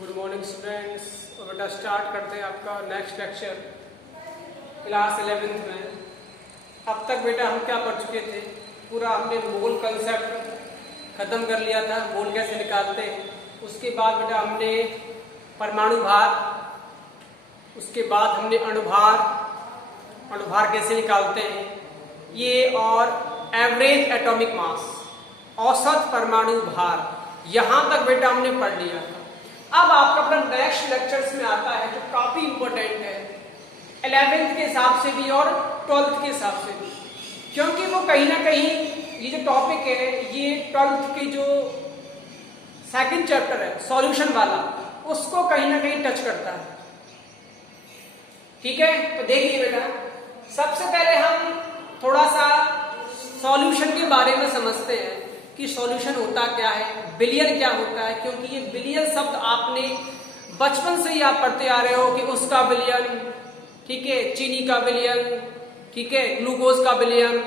Good morning students. और बेटा start करते हैं आपका नेक्स्ट लेक्चर क्लास 11th में। अब तक बेटा हम क्या पढ़ चुके थे, पूरा हमने मोल कंसेप्ट खत्म कर लिया था, मोल कैसे निकालते हैं। उसके बाद बेटा हमने परमाणु भार, उसके बाद हमने अणुभार, अणुभार कैसे निकालते हैं ये, और एवरेज एटॉमिक मास, औसत परमाणु भार, यहां तक बेटा हमने पढ़ लिया था। अब आपका अपना नेक्स्ट लेक्चर्स में आता है जो काफी इंपॉर्टेंट है 11th के हिसाब से भी और 12th के हिसाब से भी, क्योंकि वो कहीं ना कहीं ये जो टॉपिक है ये 12th के जो सेकंड चैप्टर है सॉल्यूशन वाला, उसको कहीं ना कहीं टच करता है। ठीक है, तो देखिए बेटा, सबसे पहले हम थोड़ा सा सॉल्यूशन के बारे में समझते हैं कि सॉल्यूशन होता क्या है, बिलियन क्या होता है। क्योंकि ये बिलियन शब्द आपने बचपन से ही आप पढ़ते आ रहे हो कि उसका बिलियन, ठीक है, चीनी का बिलियन, ठीक है, ग्लूकोज का बिलियन।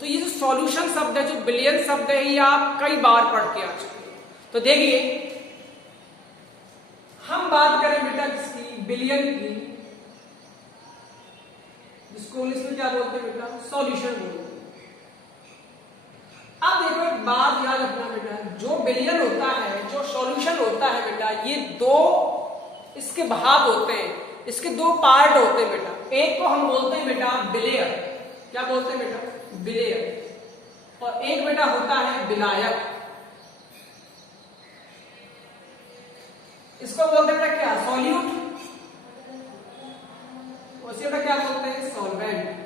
तो ये जो सॉल्यूशन शब्द है, जो बिलियन शब्द है, ये आप कई बार पढ़ के आ चुके हैं। तो देखिए, हम बात करें बेटा किसकी, बिलियन की, जिसको इंग्लिश में क्या बोलते हैं बेटा, सॉल्यूशन बोलते हैं। अब देखो एक बात याद रखना बेटा, जो बिलियन होता है, जो सॉल्यूशन होता है बेटा, ये दो इसके भाग होते हैं, इसके दो पार्ट होते हैं बेटा। एक को हम बोलते हैं बेटा बिलेयर, क्या बोलते हैं बेटा, बिलेयर, और एक बेटा होता है विलायक, इसको बोलते हैं बेटा क्या, सॉल्यूट, उसी बेटा क्या बोलते हैं, सॉल्वेंट।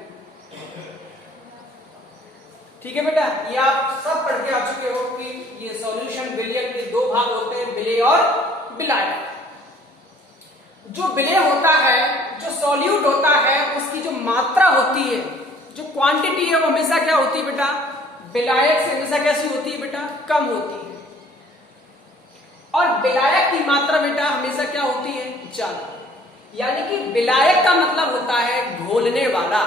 ठीक है बेटा, ये आप सब पढ़ के आ चुके हो कि ये सॉल्यूशन बिलियन के दो भाग होते हैं, विलेय और विलायक। जो विलेय होता है, जो सॉल्यूट होता है, उसकी जो मात्रा होती है, जो क्वांटिटी है, वो हमेशा क्या होती है बेटा, विलायक से हमेशा कैसी होती है बेटा, कम होती है। और विलायक की मात्रा बेटा हमेशा क्या होती है, ज्यादा। यानी कि विलायक का मतलब होता है घोलने वाला,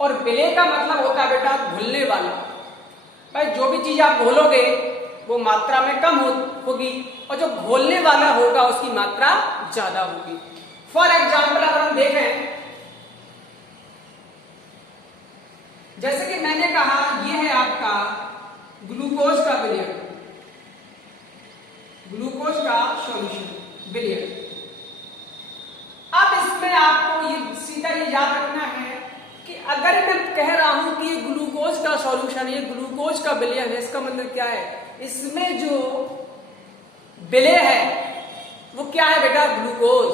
और विलेय का मतलब होता है बेटा घुलने वाला। भाई जो भी चीज आप घोलोगे वो मात्रा में कम होगी, और जो घोलने वाला होगा उसकी मात्रा ज्यादा होगी। फॉर एग्जाम्पल अगर हम देखें, जैसे कि मैंने कहा ये है आपका ग्लूकोज का विलयन, ग्लूकोज का सॉल्यूशन विलयन। अब इसमें आपको ये सीधा ये याद रखना है कि अगर मैं कह रहा हूं कि ये ग्लूकोज का सॉल्यूशन, ये ग्लूकोज का विलयन है, इसका मतलब क्या है, इसमें जो विलेय है वो क्या है बेटा, ग्लूकोज।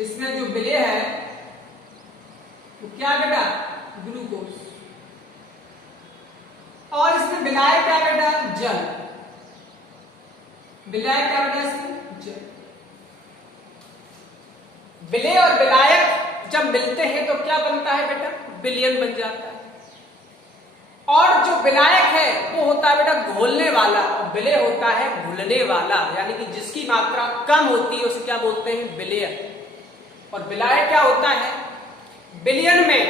इसमें जो विलेय है वो क्या है बेटा, ग्लूकोज। और इसमें विलायक क्या बेटा, जल। विलायक क्या बेटा, इसमें जल। विलेय और विलायक जब मिलते हैं तो क्या बनता है बेटा, विलयन बन जाता है। और जो विलायक है वो होता है बेटा घोलने वाला, और विलेय होता है घुलने वाला, यानी कि जिसकी मात्रा कम होती है उसे क्या बोलते हैं, विलेय। और विलायक क्या होता है, विलयन में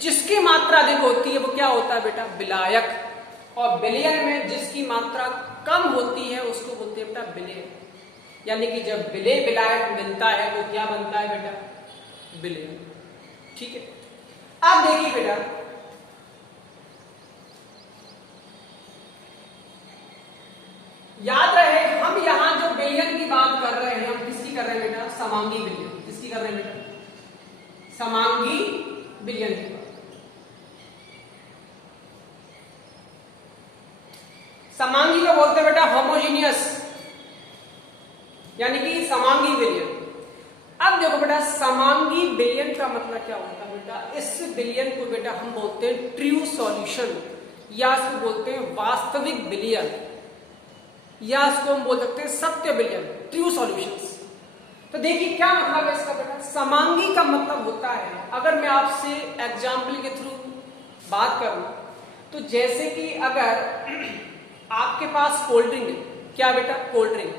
जिसकी मात्रा अधिक होती है वो क्या होता है बेटा, विलायक। और विलयन में जिसकी मात्रा कम होती है उसको बोलते हैं बेटा विलेय। यानी कि जब विलेय विलायक मिलता है तो क्या बनता है बेटा, विलयन। ठीक है, अब देखिए बेटा, याद रहे हम यहां जो विलयन की बात कर रहे हैं, हम किसकी कर रहे हैं बेटा, समांगी विलयन। किसकी कर रहे हैं बेटा, समांगी विलयन की बात। समांगी को बोलते हैं बेटा होमोजीनियस, यानी कि समांगी विलयन। अब देखो बेटा, समांगी विलयन का मतलब क्या होता है बेटा, इस विलयन को बेटा हम बोलते हैं ट्रू सॉल्यूशन, या इसको बोलते हैं वास्तविक विलयन, या इसको हम बोल सकते हैं सत्य विलयन, ट्रू सॉल्यूशंस। तो देखिए क्या मतलब है इसका बेटा, समांगी का मतलब होता है, अगर मैं आपसे एग्जाम्पल के थ्रू बात करूं तो जैसे कि अगर आपके पास कोल्ड ड्रिंक है, क्या बेटा, कोल्ड ड्रिंक,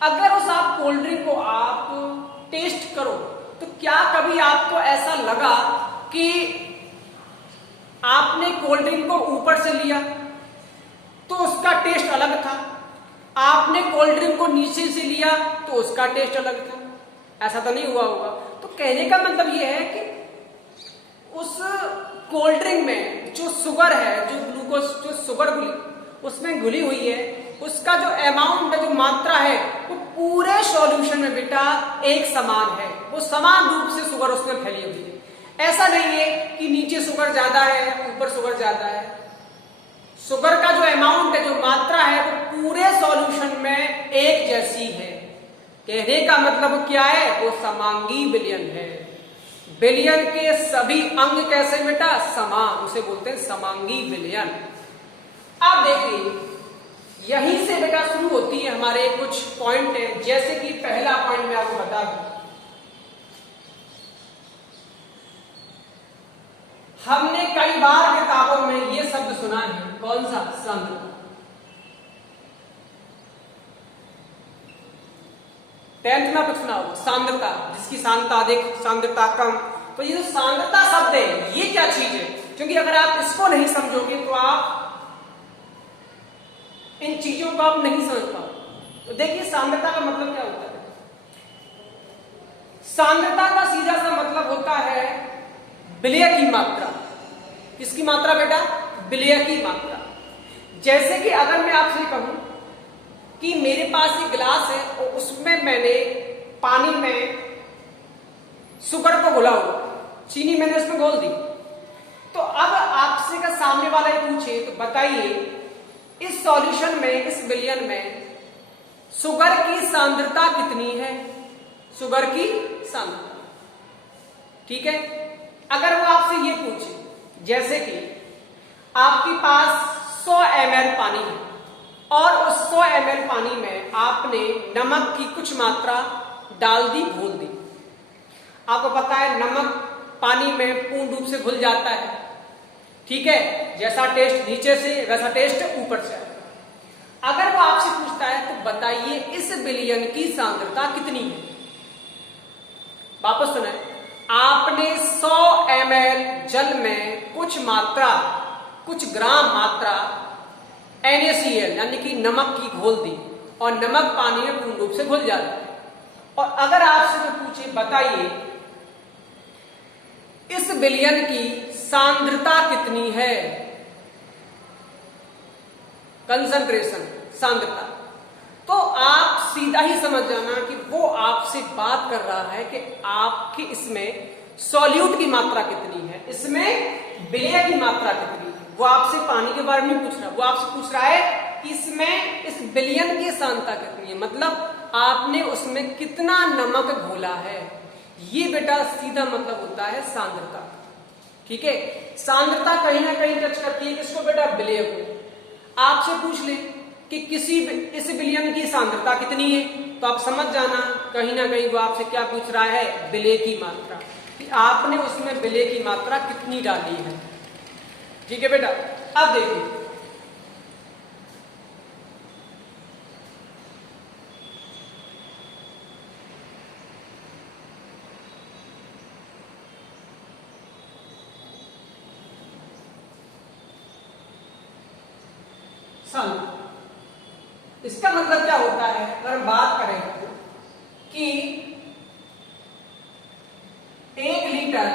अगर उस आप कोल्ड ड्रिंक को आप टेस्ट करो तो क्या कभी आपको ऐसा लगा कि आपने कोल्ड ड्रिंक को ऊपर से लिया तो उसका टेस्ट अलग था, आपने कोल्ड ड्रिंक को नीचे से लिया तो उसका टेस्ट अलग था, ऐसा तो नहीं हुआ होगा। तो कहने का मतलब ये है कि उस कोल्ड ड्रिंक में जो शुगर है, जो ग्लूकोज, जो शुगर उसमें घुली हुई है, उसका जो अमाउंट है, जो मात्रा है, वो पूरे सॉल्यूशन में बेटा एक समान है, वो समान रूप से शुगर उसमें फैली हुई है। ऐसा नहीं है कि नीचे शुगर ज्यादा है ऊपर शुगर ज्यादा है। शुगर का जो अमाउंट है, जो मात्रा है, वो पूरे सॉल्यूशन में एक जैसी है। कहने का मतलब क्या है, वो समांगी विलयन है। विलयन के सभी अंग कैसे बेटा, समान, उसे बोलते हैं समांगी विलयन। अब देखिए यहीं से बेटा शुरू होती है हमारे कुछ पॉइंट है, जैसे कि पहला पॉइंट मैं आपको बता दूं, हमने कई बार किताबों में ये शब्द सुना है, कौन सा, सांद्रता। 10th में आपको सुना होगा सांद्रता, जिसकी सांद्रता अधिक, सांद्रता कम। तो ये जो सांद्रता शब्द है ये क्या चीज है, क्योंकि अगर आप इसको नहीं समझोगे तो आप इन चीजों को आप नहीं समझ पाओ। तो देखिए सांद्रता का मतलब क्या होता है। सांद्रता का सीधा सा मतलब होता है विलय की मात्रा। किसकी मात्रा बेटा, विलय की मात्रा। जैसे कि अगर मैं आपसे कहूं कि मेरे पास एक गिलास है और उसमें मैंने पानी में शुगर को घोला हुआ, चीनी मैंने उसमें घोल दी, तो अब आपसे का सामने वाला ये पूछे तो बताइए इस सॉल्यूशन में, इस विलयन में शुगर की सांद्रता कितनी है, शुगर की सांद्रता, ठीक है। अगर वो आपसे ये पूछे जैसे कि आपके पास 100 ml पानी है और उस 100 ml पानी में आपने नमक की कुछ मात्रा डाल दी, घोल दी। आपको पता है नमक पानी में पूर्ण रूप से घुल जाता है, ठीक है, जैसा टेस्ट नीचे से वैसा टेस्ट ऊपर से। अगर वो आपसे पूछता है तो बताइए इस विलयन की सांद्रता कितनी है। वापस सुने, आपने 100 ml जल में कुछ मात्रा, कुछ ग्राम मात्रा NaCl यानी कि नमक की घोल दी और नमक पानी में पूर्ण रूप से घुल जाता है। और अगर आपसे तो पूछे बताइए इस विलयन की सांद्रता कितनी है, कंसंट्रेशन, सांद्रता, तो आप सीधा ही समझ जाना कि वो आपसे बात कर रहा है कि आपके इसमें सॉल्यूट की मात्रा कितनी है, इसमें विलय की मात्रा कितनी है। वो आपसे पानी के बारे में पूछ रहा है, वो आपसे पूछ रहा है कि इसमें इस विलयन की सांद्रता कितनी है, मतलब आपने उसमें कितना नमक घोला है। ये बेटा सीधा मतलब होता है सांद्रता, ठीक है। सांद्रता कहीं ना कहीं टच करती है किसको बेटा, विलय को। आपसे पूछ ले कि इस विलयन की सांद्रता कितनी है, तो आप समझ जाना कहीं ना कहीं वो आपसे क्या पूछ रहा है, विलय की मात्रा, कि आपने उसमें विलय की मात्रा कितनी डाली है, ठीक है बेटा। अब देखिए इसका मतलब क्या होता है, अगर हम बात करें कि 1 लीटर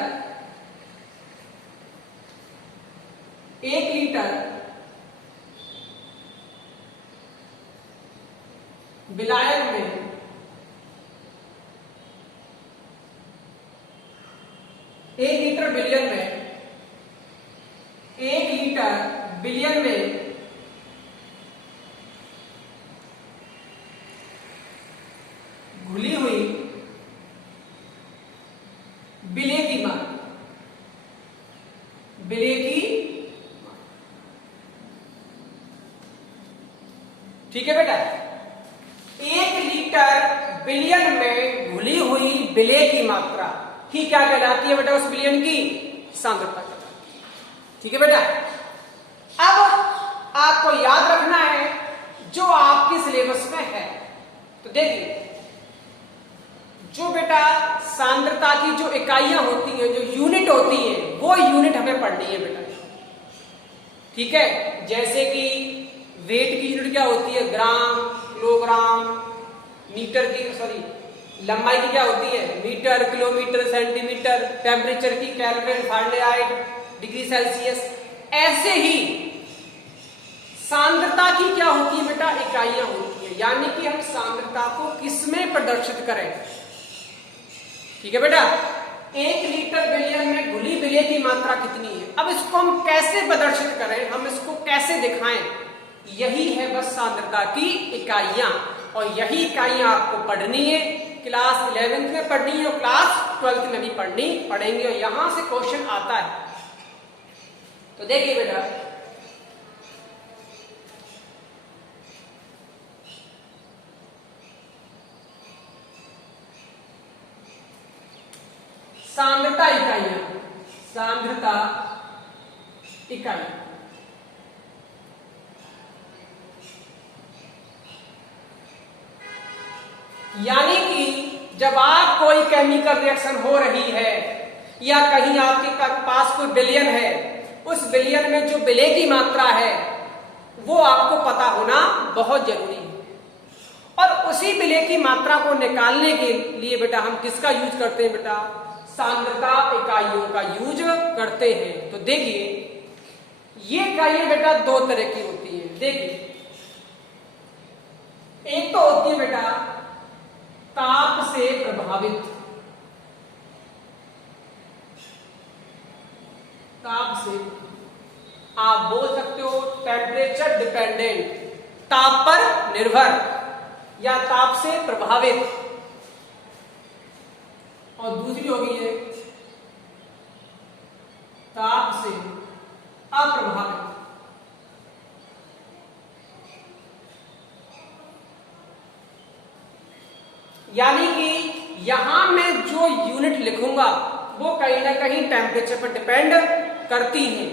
विलायक में 1 लीटर विलयन में 1 लीटर विलयन में घुली हुई विलय की मात्रा, विलय की, ठीक है बेटा। 1 लीटर विलयन में घुली हुई विलय की मात्रा ही क्या कहलाती है बेटा, उस विलयन की सांद्रता कहलाती है, ठीक है बेटा। अब आपको याद रखना है जो आपके सिलेबस में है, तो देखिए जो बेटा सांद्रता की जो इकाइयां होती हैं, जो यूनिट होती है, वो यूनिट हमें पढ़नी है बेटा, ठीक है। जैसे कि वेट की यूनिट क्या होती है, ग्राम, किलोग्राम, मीटर की सॉरी लंबाई की क्या होती है मीटर, किलोमीटर, सेंटीमीटर, टेम्परेचर की केल्विन, फारेनहाइट, डिग्री सेल्सियस। ऐसे ही सांद्रता की क्या होती है बेटा, इकाइयां होती है, यानी कि हम सांद्रता को किसमें प्रदर्शित करें। ठीक है बेटा, 1 लीटर विलयन में घुली विलय की मात्रा कितनी है। अब इसको हम कैसे प्रदर्शित करें, हम इसको कैसे दिखाएं, यही है बस सांद्रता की इकाइयां। और यही इकाइयां आपको पढ़नी है, क्लास 11th में पढ़नी है और क्लास 12th में भी पढ़ेंगे और यहां से क्वेश्चन आता है। तो देखिए बेटा, सांद्रता इकाइयां, सांद्रता इकाई, यानी कि जब आप कोई केमिकल रिएक्शन हो रही है या कहीं आपके पास कोई विलयन है, उस विलयन में जो विलय की मात्रा है वो आपको पता होना बहुत जरूरी है। और उसी विलय की मात्रा को निकालने के लिए बेटा हम किसका यूज करते हैं बेटा, सांद्रता इकाइयों का यूज करते हैं। तो देखिए ये इकाइयां बेटा 2 तरह की होती है। देखिए, एक तो होती है बेटा ताप से प्रभावित, ताप से आप बोल सकते हो टेम्परेचर डिपेंडेंट, ताप पर निर्भर या ताप से प्रभावित। और दूसरी होगी है ताप से अप्रभावित। यानी कि यहां मैं जो यूनिट लिखूंगा वो कहीं ना कहीं टेम्परेचर पर डिपेंड करती है,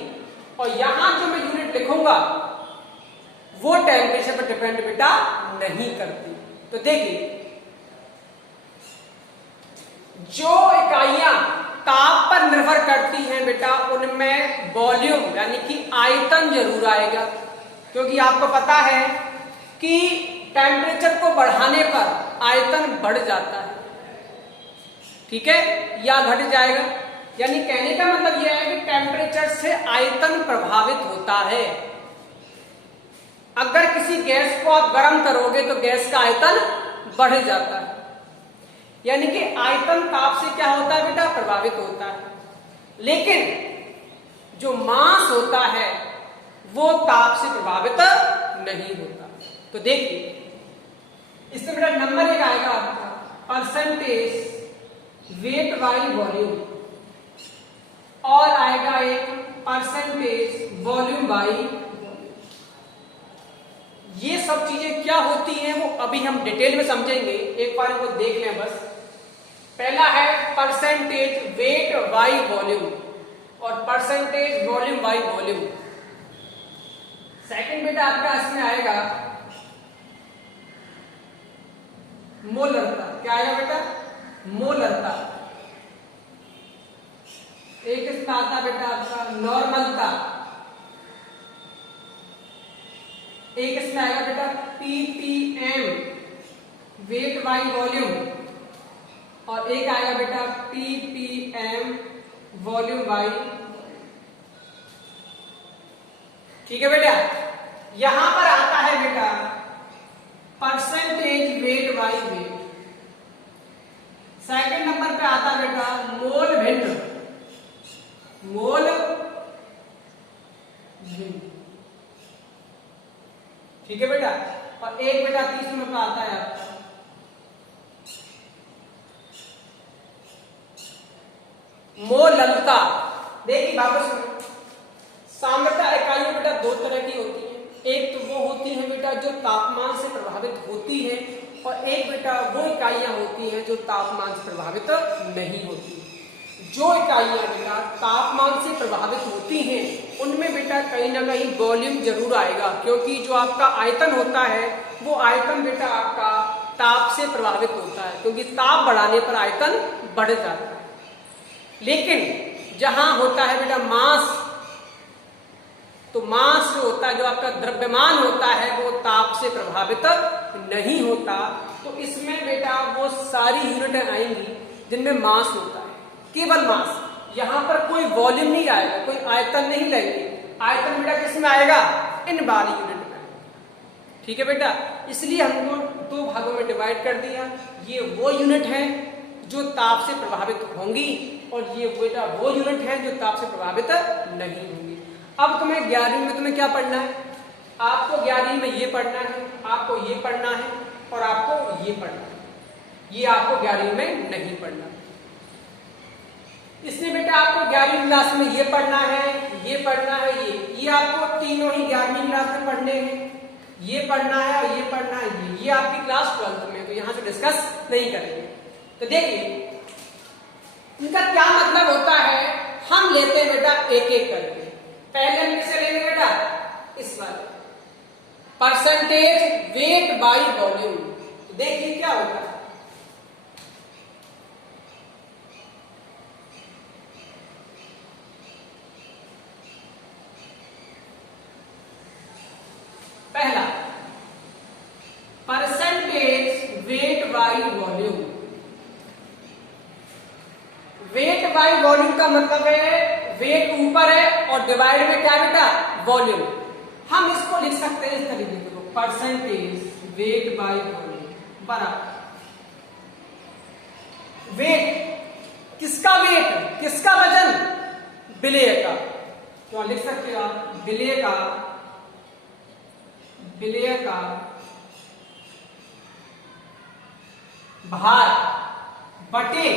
और यहां जो मैं यूनिट लिखूंगा वो टेम्परेचर पर डिपेंड बेटा नहीं करती। तो देखिए, जो इकाइयां ताप पर निर्भर करती हैं बेटा उनमें वॉल्यूम यानी कि आयतन जरूर आएगा, क्योंकि आपको पता है कि टेम्परेचर को बढ़ाने पर आयतन बढ़ जाता है, ठीक है, या घट जाएगा। यानी कहने का मतलब यह है कि टेम्परेचर से आयतन प्रभावित होता है। अगर किसी गैस को आप गर्म करोगे तो गैस का आयतन बढ़ जाता है, यानी कि आयतन ताप से क्या होता है बेटा, प्रभावित होता है। लेकिन जो मास होता है वो ताप से प्रभावित नहीं होता। तो देखिए इसमें बेटा नंबर 1 आएगा आपका परसेंटेज वेट बाई वॉल्यूम, और आएगा एक परसेंटेज वॉल्यूम बाई। ये सब चीजें क्या होती हैं वो अभी हम डिटेल में समझेंगे, एक बार इनको देख लें बस। पहला है परसेंटेज वेट बाई वॉल्यूम और percentage volume by volume. Second बेटा आपका इसमें आएगा मोलरता। क्या आएगा बेटा, मोलरता। एक इसमें आता बेटा आपका नॉर्मलता, एक इसमें आएगा बेटा ppm वेट बाई वॉल्यूम, और एक आएगा बेटा ppm वॉल्यूम बाई। ठीक है बेटा, यहां पर आता है बेटा percentage weight by wait. Second number पे आता बेटा मोल भिन्न, मोल भिन्न। ठीक है बेटा, और एक बेटा 30 नंबर पे आता है आपका मोललता। देखिए वापस सुनो, सांद्रता इकाइयां बेटा 2 तरह की होती हैं। एक तो वो होती है बेटा जो तापमान से प्रभावित होती है, और एक बेटा वो इकाइयां होती हैं जो तापमान से प्रभावित नहीं होती। जो इकाइयां बेटा तापमान से प्रभावित होती हैं उनमें बेटा कहीं ना कहीं वॉल्यूम जरूर आएगा, क्योंकि जो आपका आयतन होता है वो आयतन बेटा आपका ताप से प्रभावित होता है, क्योंकि ताप बढ़ाने पर आयतन बढ़ जाता है। लेकिन जहां होता है बेटा मास, तो मास जो होता है, जो आपका द्रव्यमान होता है, वो ताप से प्रभावित नहीं होता। तो इसमें बेटा वो सारी यूनिटें आएंगी जिनमें मास होता है, केवल मास। यहां पर कोई वॉल्यूम नहीं आएगा, कोई आयतन नहीं लेंगे। आयतन बेटा किस में आएगा? इन वाली यूनिट में। ठीक है बेटा, इसलिए हमको दो भागों में डिवाइड कर दिया। ये वो यूनिट है जो ताप से प्रभावित होंगी और ये बेटा वो यूनिट है जो ताप से प्रभावित नहीं होंगी। अब तुम्हें 11वीं में तुम्हें क्या पढ़ना है? आपको 11वीं में ये पढ़ना है, आपको ये पढ़ना है और आपको ये पढ़ना है। ये आपको 11वीं में नहीं पढ़ना। इसलिए बेटा आपको 11वीं क्लास में ये पढ़ना है, ये पढ़ना है, ये आपको तीनों ही 11वीं क्लास में पढ़ने हैं। ये पढ़ना है और ये पढ़ना है, ये आपकी क्लास 12th में, तो यहां से डिस्कस नहीं करेंगे। तो देखिए इनका क्या मतलब होता है, हम लेते हैं बेटा एक एक करके। पहले हम किसे लेंगे बेटा? इस वाले परसेंटेज वेट बाय वॉल्यूम। देखिए क्या होता है। पहला percentage weight by volume. Weight by volume का मतलब है वेट ऊपर है और डिवाइड में क्या बेटा? वॉल्यूम। हम इसको लिख सकते हैं इस तरीके से, परसेंटेज वेट बाय वॉल्यूम बराबर वेट। किसका वेट? किसका वजन? विलेय का। तो लिख सकते हो आप विलेय का, विलेय का भार बटे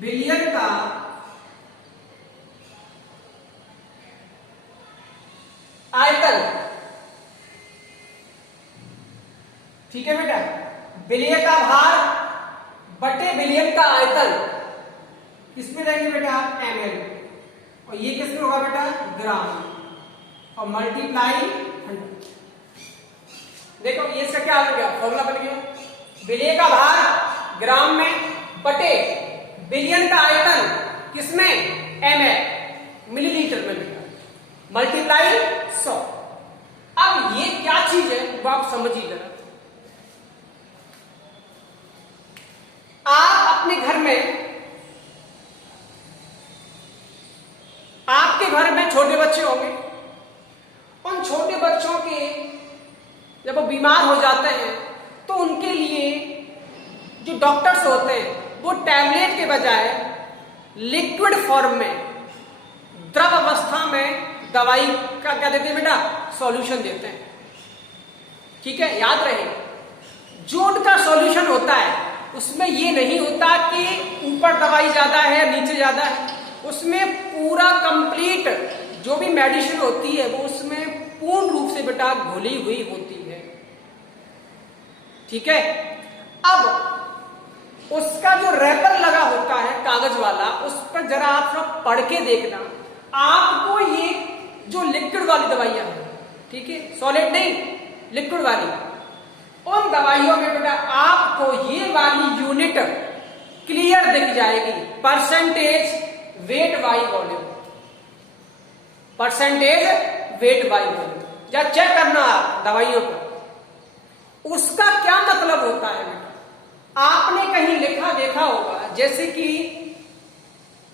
बिलियन का आयतन। ठीक है बेटा, बिलियन का भार बटे बिलियन का आयतन किसमें रहेंगे बेटा? ml। और ये किसमें होगा बेटा? ग्राम। और मल्टीप्लाई 100। देखो ये इसका क्या हो गया? फॉर्मूला बन गया। बिलियन का भार ग्राम में बटे बिलियन का आयतन किसमें? ml, मिलीलीटर में बेटा, मल्टीप्लाई 100। अब ये क्या चीज है वो आप समझिए जरा। आप अपने घर में, आपके घर में छोटे बच्चे होंगे। उन छोटे बच्चों के जब वो बीमार हो जाते हैं तो उनके लिए जो डॉक्टर्स होते हैं वो टैबलेट के बजाय लिक्विड फॉर्म में, द्रव अवस्था में दवाई का क्या देते हैं बेटा? सॉल्यूशन देते हैं। ठीक है, याद रहे जो उनका सॉल्यूशन होता है उसमें ये नहीं होता कि ऊपर दवाई ज्यादा है नीचे ज्यादा है। उसमें पूरा कंप्लीट जो भी मेडिसिन होती है वो उसमें पूर्ण रूप से बेटा घुली हुई होती है। ठीक है, अब उसका जो रैपर लगा होता है कागज वाला, उस पर जरा आप लोग पढ़ के देखना, आपको ये जो लिक्विड वाली दवाइयां हैं, ठीक है, सॉलिड नहीं लिक्विड वाली, उन दवाइयों में बेटा आपको ये वाली यूनिट क्लियर दिख जाएगी, percentage weight by volume, percentage weight by volume. जब चेक करना आप दवाइयों को, उसका क्या मतलब होता है बेटा? आपने कहीं लिखा देखा होगा, जैसे कि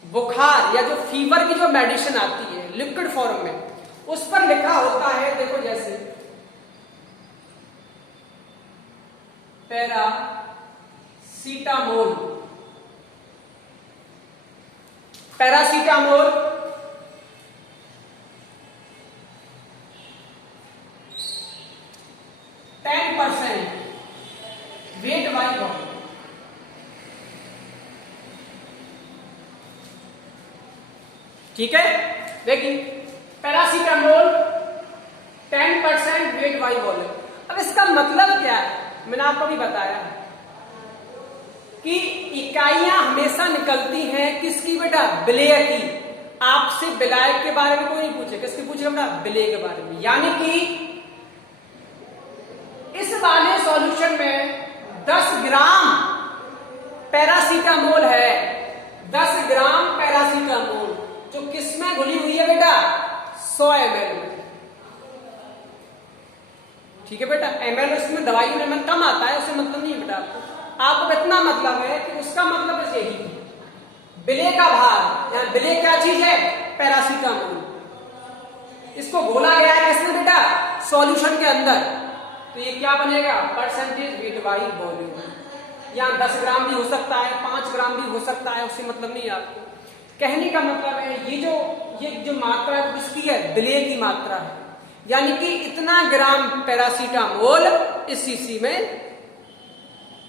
बुखार या जो फीवर की जो मेडिसिन आती है लिक्विड फॉर्म में, उस पर लिखा होता है, देखो जैसे paracetamol, paracetamol 10% weight by volume. ठीक है, देखिए पैरासीटामोल 10% वेट बाय वॉल्यूम। अब इसका मतलब क्या है? मैंने आपको भी बताया कि इकाइयां हमेशा निकलती हैं किसकी बेटा? विलेय की। आपसे विलायक के बारे में कोई नहीं पूछे, किसकी पूछेगा बेटा? विलेय के बारे में। यानी कि इस वाले सॉल्यूशन में 10 ग्राम पैरासीटामोल है, 10 ग्राम पैरासीटामोल जो किस में घुली हुई है बेटा, 100 ml में। ठीक है बेटा, ml उसमें दवाई में ml कम आता है, उससे मतलब नहीं है बेटा आपको इतना मतलब है कि उसका मतलब बस यही है, विलेय का भार, यहाँ विलेय क्या चीज है, पैरासीटामोल, इसको घोला गया है किसमें बेटा, सॉल्यूशन के अंदर, तो ये क्या बनेगा, परसेंटेज वेट बाई वॉल्यूम। यहाँ 10 ग्राम भी हो सकता है, 5 ग्राम भी हो सकता है, उससे मतलब नहीं है आपको। कहने का मतलब है ये जो मात्रा है किसकी है, विलेय की मात्रा है, यानी कि इतना ग्राम पैरासीटामोल इस शीशी में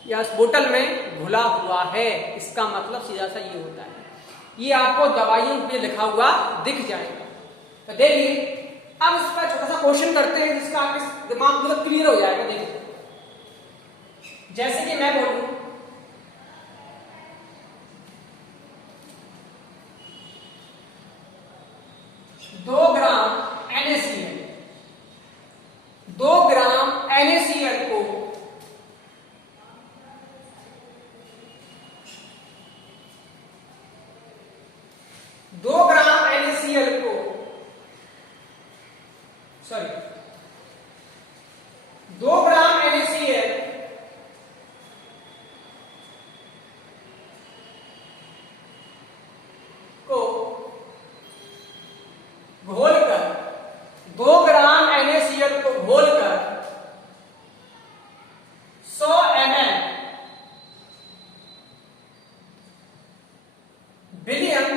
या इस बोतल में घुला हुआ है, इसका मतलब सीधा सा ये होता है। ये आपको दवाइयों पे लिखा हुआ दिख जाएगा। तो देखिए अब इस पर छोटा सा क्वेश्चन करते हैं जिसका आपके दिमाग मतलब क्लियर हो जाएगा। देखिए जैसे कि मैं बोलूं 2 ग्राम NaCl, 2 ग्राम NaCl को 2 ग्राम NaCl को सॉरी 2 ग्राम NaCl को घोलकर 2 ग्राम NaCl को घोलकर 100 ml विलियम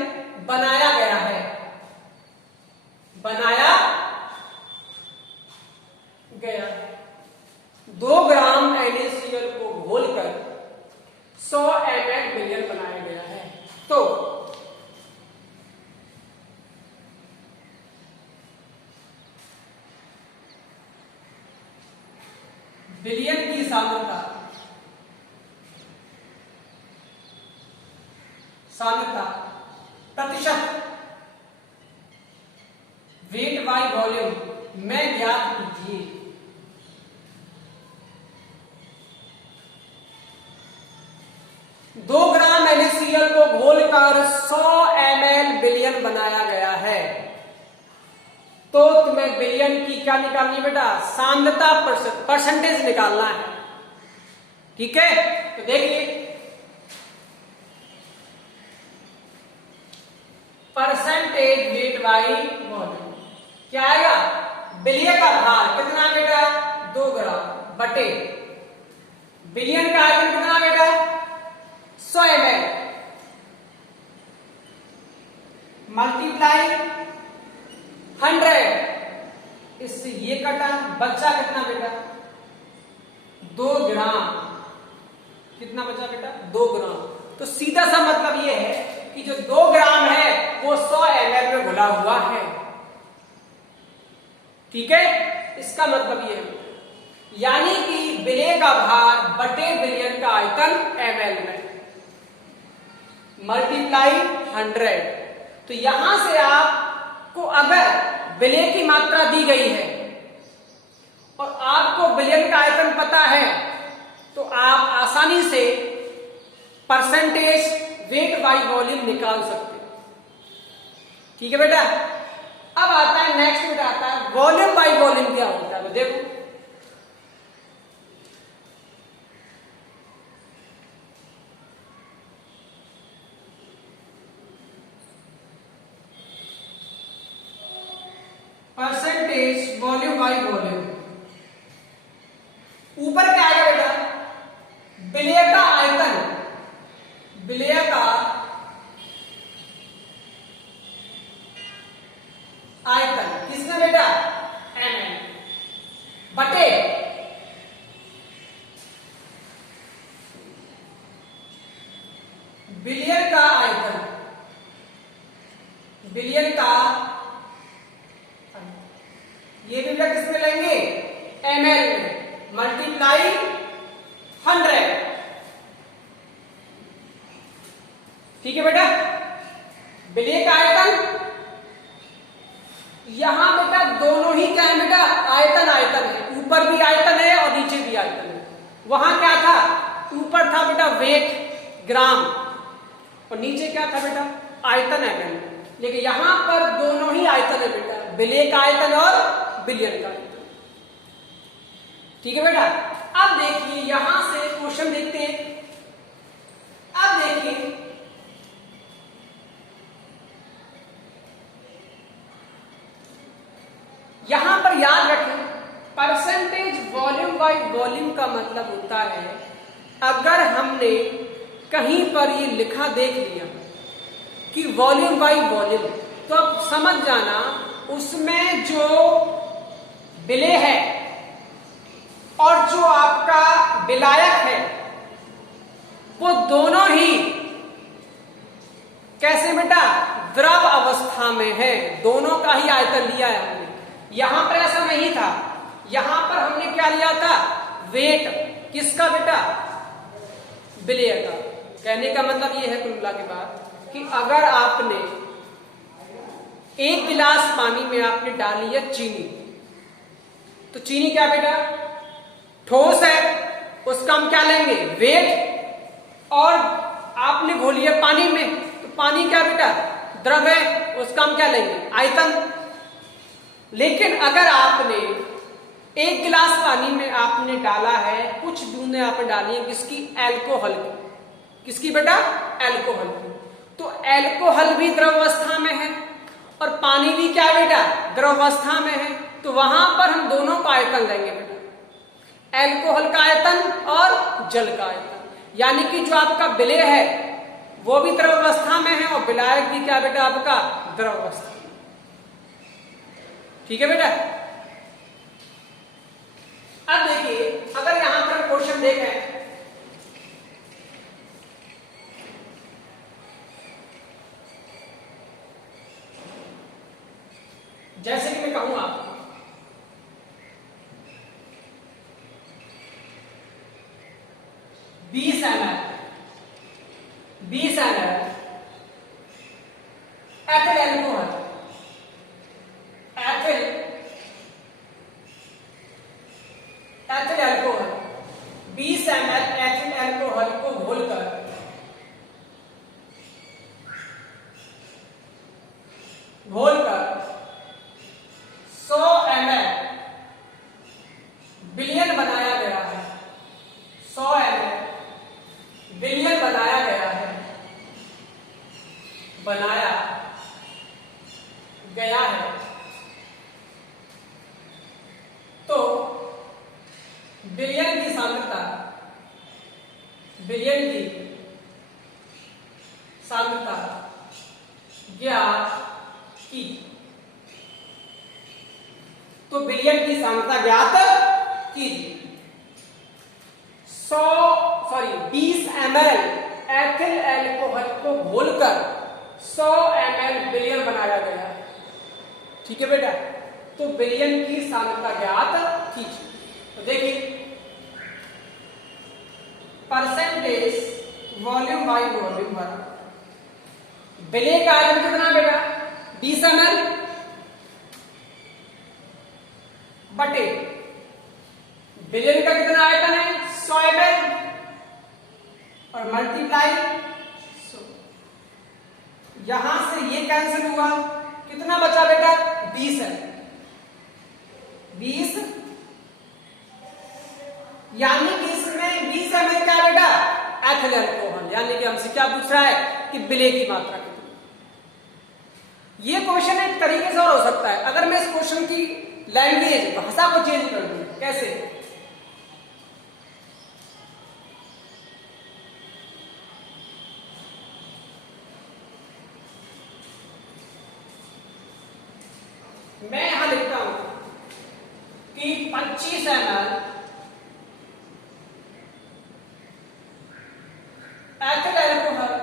बनाया गया है, बनाया गया 2 ग्राम NaCl को घोलकर 100 ml विलियम बनाया गया है। तो विलियम की सांद्रता प्रतिशत वेट बाई वॉल्यूम में ज्ञात कीजिए। दो ग्राम NaCl को घोलकर 100 ml विलियन बनाया गया है, तो तुम्हें विलियन की क्या निकालनी है बेटा, सांद्रता परसेंटेज निकालना है। ठीक है, तो देखिए परसेंटेज वेट बाई वॉल्यूम क्या आएगा, विलियन का भार कितना बेटा, 2 ग्राम बटे विलियन का आयतन कितना बेटा, 100 ml मल्टीप्लाई 100, इससे ये कटा, बचा कितना बेटा, 2 ग्राम, कितना बचा बेटा, 2 ग्राम। तो सीधा सा मतलब ये है कि जो 2 ग्राम है वो 100 ml में घुला हुआ है। ठीक है, इसका मतलब ये है, यानी कि विलेय का भार बटे विलियन का आयतन ml में मल्टीप्लाई 100। तो यहां से आपको अगर विलेय की मात्रा दी गई है और आपको विलियन का आयतन पता है, तो आप आसानी से परसेंटेज वेट बाई वॉल्यूम निकाल सकते हैं। ठीक है बेटा, अब आता है नेक्स्ट बेटा, आता है वॉल्यूम बाई वॉल्यूम क्या होता है। तो देखो परसेंटेज वॉल्यूम बाई वॉल्यूम, ऊपर क्या आएगा बेटा, विलेय का आयतन, विलेय का आयतन किसमें बेटा, ml बटे विलियन का आयतन, विलियन का ये भी बेटा किसमें लेंगे, ml में मल्टीप्लाई 100। ठीक है बेटा, विलेय का आयतन, यहां बेटा दोनों ही क्या है बेटा, आयतन आयतन है, ऊपर भी आयतन है और नीचे भी आयतन है। वहां क्या था, ऊपर था बेटा वेट ग्राम और नीचे क्या था बेटा, आयतन ml। लेकिन यहां पर दोनों ही आयतन है बेटा, विलेय का आयतन और विलयन का आयतन। ठीक है बेटा। अब देखिए यहां से क्वेश्चन देखते हैं। अब देखिए यहां पर याद रखें, परसेंटेज वॉल्यूम बाय वॉल्यूम का मतलब होता है अगर हमने कहीं पर ये लिखा देख लिया कि वॉल्यूम बाय वॉल्यूम, तो अब समझ जाना उसमें जो विलेय है और जो आपका विलायक है वो दोनों ही कैसे बेटा, द्रव अवस्था में है। दोनों का ही आयतन लिया है हमने। यहां पर ऐसा नहीं था, यहां पर हमने क्या लिया था, वेट किसका बेटा, विलेय का। कहने का मतलब ये है कुल मिला के बाद कि अगर आपने एक गिलास पानी में आपने डाली है चीनी, तो चीनी क्या बेटा, ठोस है, उसका हम क्या लेंगे, वेट। और आपने घोली है पानी में, तो पानी क्या बेटा, द्रव है, उसका हम क्या लेंगे, आयतन। लेकिन अगर आपने एक गिलास पानी में आपने डाला है, कुछ बूंदें आपने डाली है किसकी, एल्कोहल की। किसकी बेटा, एल्कोहल की। तो एल्कोहल भी द्रव अवस्था में है और पानी भी क्या बेटा, द्रव अवस्था में है। तो वहां पर हम दोनों का आयतन लेंगे बेटा, एल्कोहल का आयतन और जल का आयतन। यानी कि जो आपका विलेय है वो भी द्रव अवस्था में है और विलायक भी क्या बेटा, आपका द्रव अवस्था। ठीक है बेटा। अब देखिए अगर यहां पर क्वेश्चन देखें, जैसे कि मैं कहूं आपको 20 ml ethyl alcohol, ethyl alcohol 20 ml ethyl alcohol को घोलकर घोलकर 100 ml विलयन बनाया गया है, 100 ml विलयन बनाया गया है, बनाया गया है। तो विलयन की सांद्रता, विलयन की सांद्रता ज्ञात की। तो विलयन की सांद्रता ज्ञात कीजिए। 20 ml एथिल एल्कोहल को घोलकर 100 ml विलयन बनाया गया है। ठीक है बेटा। तो विलयन की सांद्रता ज्ञात कीजिए। तो देखिए परसेंटेज वॉल्यूम बाय वॉल्यूम बराबर विलय का आयतन कितना बेटा, 20 ml बटे विलयन का कितना आयतन है, 100 ml और मल्टीप्लाई 100। यहां से ये कैंसिल हुआ, कितना बचा बेटा, 20 है, 20। यानी कि इसमें 20 ml क्या बेटा, एथिल एल्कोहल। यानी कि हमसे क्या पूछ रहा है कि विलय की मात्रा कितनी। ये क्वेश्चन एक तरीके से और हो सकता है, अगर मैं इस क्वेश्चन की लैंग्वेज भाषा को चेंज कर दूं। कैसे, मैं यहां लिखता हूं कि 25 ml ethyl alcohol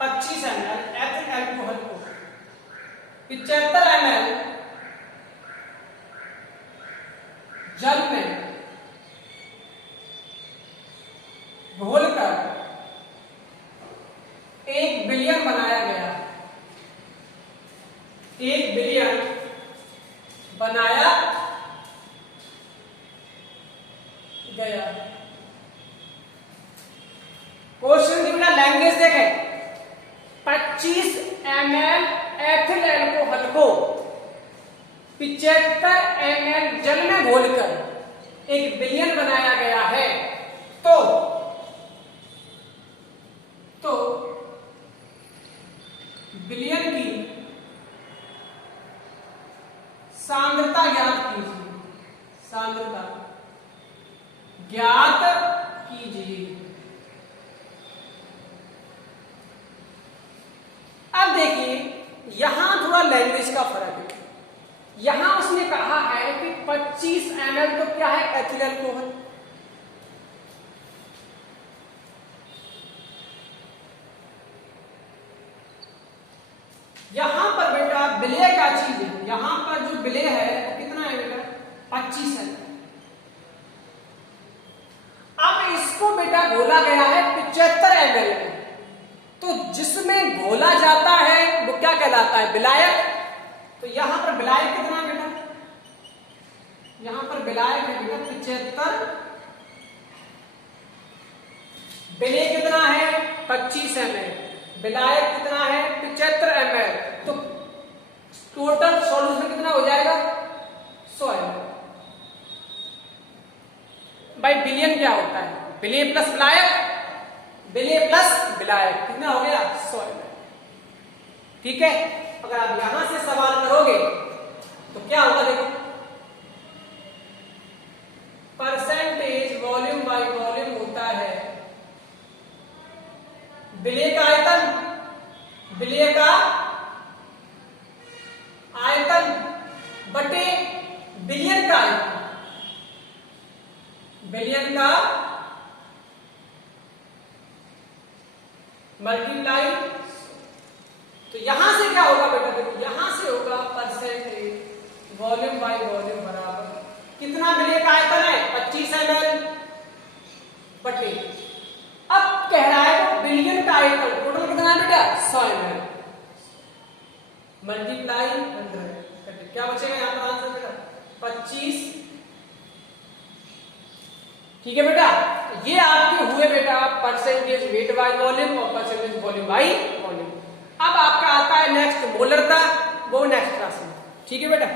25 ml ethyl alcohol को 75 ml जल में घोलकर 1 विलयन बनाया गया, 1 विलयन बनाया क्वेश्चन की बेटा लैंग्वेज देखे 25 ml एथिल अल्कोहल को 75 ml जल में घोलकर 1 बिलियन बनाया गया है, तो बिलियन की सांद्रता ज्ञात कीजिए, सांद्रता ज्ञात कीजिए। अब देखिए यहां थोड़ा लैंग्वेज का फर्क है। यहां उसने कहा है कि 25 ml तो क्या है, एथिल अल्कोहल। यहां पर बेटा विलेय का चीज है, यहां पर जो विलेय है वो कितना है बेटा, 25 है। अब इसको बेटा घोला गया है 75 ml में, तो जिसमें घोला जाता है वो क्या कहलाता है, विलायक। तो यहां पर विलायक कितना है बेटा, यहां पर विलायक है बेटा 75, विलेय कितना है 25 ml, विलायक कितना है 75 ml, तो टोटल सॉल्यूशन कितना हो जाएगा 100 ml। भाई बिलियन क्या होता है, विलेय प्लस विलायक, विलेय प्लस विलायक कितना हो गया 100 ml। ठीक है, अगर आप यहां से सवाल करोगे तो क्या होगा, देखो परसेंटेज वॉल्यूम बाय वॉल्यूम होता है विलेय का आयतन, विलेय का आयतन बटे बिलियन का आयतन, बिलियन का मल्टीप्लाई। तो यहां से क्या होगा बेटा, देखो यहां से होगा परसेंटेज वॉल्यूम बाय वॉल्यूम बराबर कितना विलेय का आयतन है 25 ml बटे, अब कह रहा है तो बिलियन का आयतन टोटल कितना है बेटा 100 ml मल्टीप्लाई 100, क्या बचेगा यहां पर आंसर बेटा 25। ठीक है बेटा, ये आपके हुए बेटा परसेंटेज वेट बाय वॉल्यूम और परसेंटेज वॉल्यूम बाय वॉल्यूम। अब आपका आता है नेक्स्ट मोलरता, वो नेक्स्ट क्लास में। ठीक है बेटा।